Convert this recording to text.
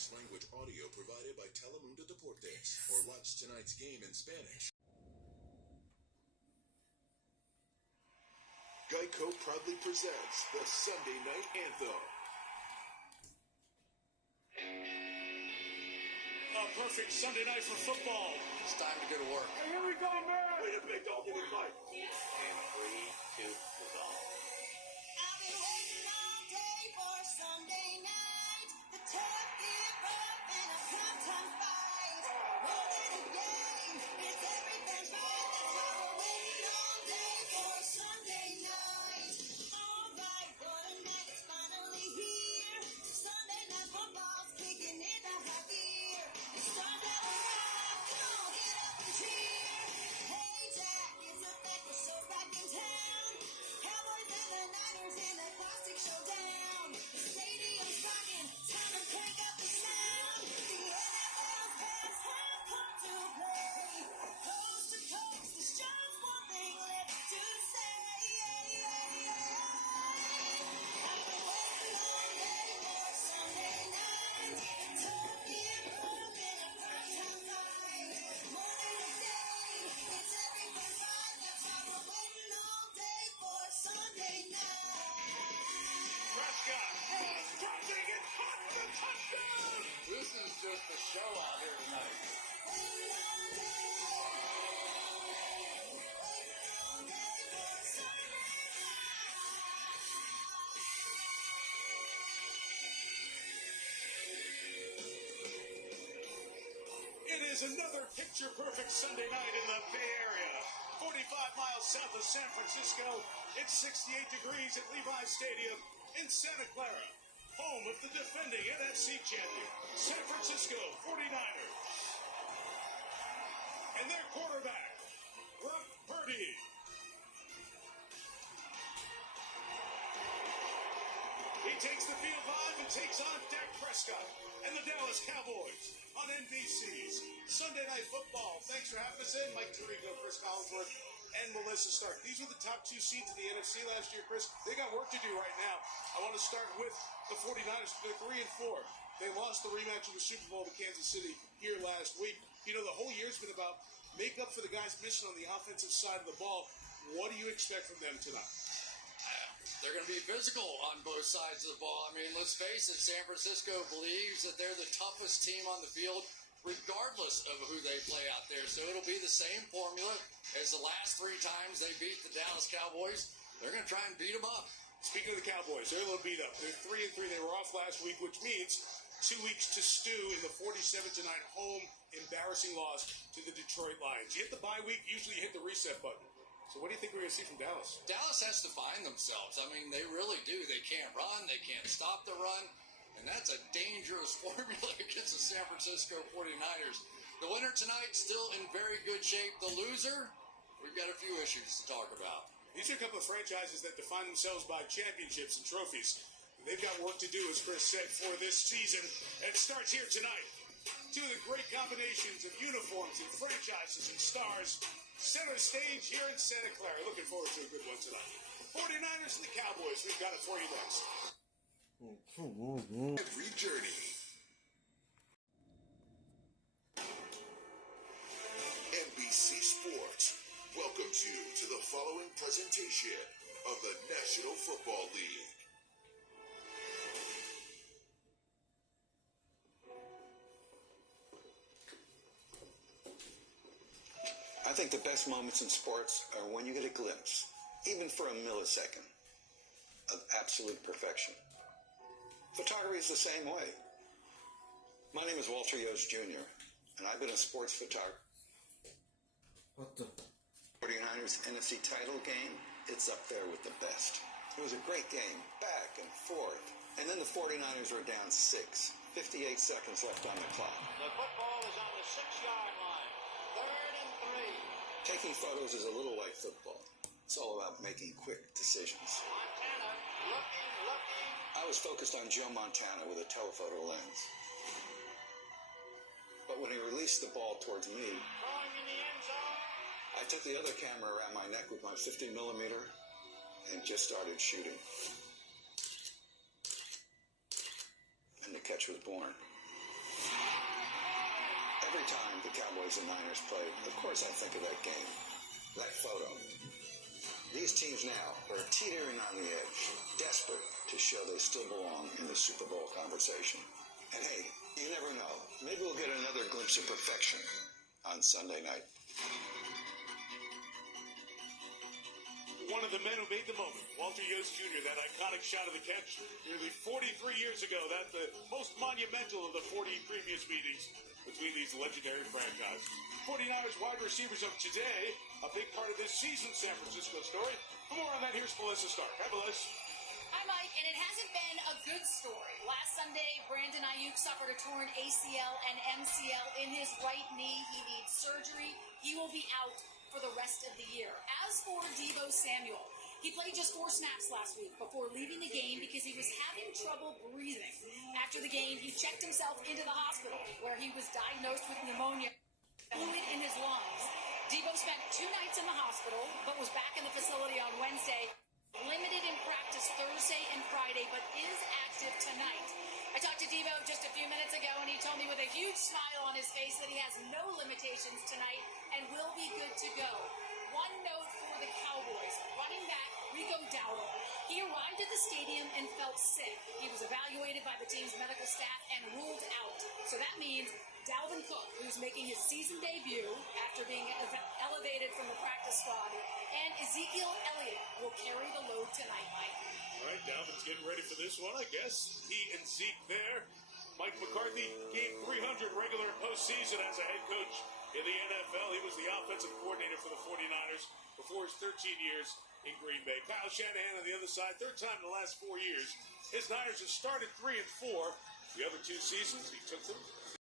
Spanish language audio provided by Telemundo Deportes, or watch tonight's game in Spanish. Geico proudly presents the Sunday Night Anthem. A perfect Sunday night for football. It's time to go to work. Hey, here we go, man. Wait a big dog, give me fight. And 3, 2, was on. I've been waiting all day for Sunday night. The tough get rough and a primetime fight. More than a game, it's everything's right. That's why we're waiting all day for Sunday night. All right, what a night, it's finally here. Sunday night football's kicking into high gear. It starts out alive, come on, get up and cheer. Hey Jack, it's a fact, the show's back in town. Cowboys and the Niners in a classic showdown. The stadium's rocking, time to crank up the sound. The NFL's past have come to play. Coast to coast, there's just one thing left to say. I've been waiting all day for Sunday night. Tough get rough in a primetime fight. More than a game, it's everything's right. That's why we're waiting all day for Sunday night. Prescott, crossing it, caught the touchdown. This is just a show out here tonight. Waiting all day for Sunday It is another picture-perfect Sunday night in the Bay Area. 45 miles south of San Francisco, it's 68 degrees at Levi Stadium in Santa Clara, home of the defending NFC champion, San Francisco 49ers. And their quarterback, Brock Purdy. He takes the field live and takes on Dak Prescott and the Dallas Cowboys on NBC's Sunday Night Football. Thanks for having us in, Mike Tirico, Chris Collinsworth, and Melissa Stark. These were the top 2 seeds in the NFC last year, Chris. They got work to do right now. I want to start with the 49ers. They're 3 and 4. They lost the rematch of the Super Bowl to Kansas City here last week. You know, the whole year's been about make up for the guys missing on the offensive side of the ball. What do you expect from them tonight? They're going to be physical on both sides of the ball. I mean, let's face it, San Francisco believes that they're the toughest team on the field, regardless of who they play out there. So it'll be the same formula as the last 3 times they beat the Dallas Cowboys. They're going to try and beat them up. Speaking of the Cowboys, they're a little beat up. They're 3 and 3. They were off last week, which means 2 weeks to stew in the 47-9 home embarrassing loss to the Detroit Lions. You hit the bye week, usually you hit the reset button. So what do you think we're going to see from Dallas? Dallas has to find themselves. I mean, they really do. They can't run. They can't stop the run. And that's a dangerous formula against the San Francisco 49ers. The winner tonight still in very good shape. The loser, we've got a few issues to talk about. These are a couple of franchises that define themselves by championships and trophies. They've got work to do, as Chris said, for this season. It starts here tonight. 2 of the great combinations of uniforms and franchises and stars. Center stage here in Santa Clara. Looking forward to a good one tonight. 49ers and the Cowboys. We've got it for you next. Every journey. NBC Sports welcomes you to the following presentation of the National Football League. I think the best moments in sports are when you get a glimpse, even for a millisecond, of absolute perfection. Photography is the same way. My name is Walter Yost Jr., and I've been a sports photographer. What the? 49ers NFC title game, it's up there with the best. It was a great game, back and forth. And then the 49ers were down 6, 58 seconds left on the clock. The football is on the 6-yard line. 3rd and 3. Taking photos is a little like football. It's all about making quick decisions. Montana looking. I was focused on Joe Montana with a telephoto lens. But when he released the ball towards me, Throwing in the end zone. I took the other camera around my neck with my 50 millimeter and just started shooting. And the catch was born. Every time the Cowboys and Niners played, of course I think of that game, that photo. These teams now are teetering on the edge, desperate to show they still belong in the Super Bowl conversation. And hey, you never know. Maybe we'll get another glimpse of perfection on Sunday night. One of the men who made the moment, Walter Yost Jr., that iconic shot of the catch nearly 43 years ago. That's the most monumental of the 40 previous meetings between these legendary franchises. 49ers wide receivers of today, a big part of this season's San Francisco story. For more on that, here's Melissa Stark. Hi, Melissa. Hi, Mike, and it hasn't been a good story. Last Sunday, Brandon Ayuk suffered a torn ACL and MCL in his right knee. He needs surgery. He will be out for the rest of the year. As for Deebo Samuel, he played just 4 snaps last week before leaving the game because he was having trouble breathing. After the game, he checked himself into the hospital where he was diagnosed with pneumonia, fluid in his lungs. Deebo spent 2 nights in the hospital, but was back in the facility on Wednesday. Limited in practice Thursday and Friday, but is active tonight. I talked to Deebo just a few minutes ago, and he told me with a huge smile on his face that he has no limitations tonight and will be good to go. One note for the Cowboys. Running back Rico Dowdle. He arrived at the stadium and felt sick. He was evaluated by the team's medical staff and ruled out. So that means Dalvin Cook, who's making his season debut after being elevated from the practice squad, and Ezekiel Elliott will carry the load tonight, Mike. All right, Dalvin's getting ready for this one, I guess. He and Zeke there. Mike McCarthy gave 300 regular postseason as a head coach in the NFL. He was the offensive coordinator for the 49ers before his 13 years in Green Bay. Kyle Shanahan on the other side, third time in the last 4 years. His Niners have started 3-4. The other 2 seasons, he took them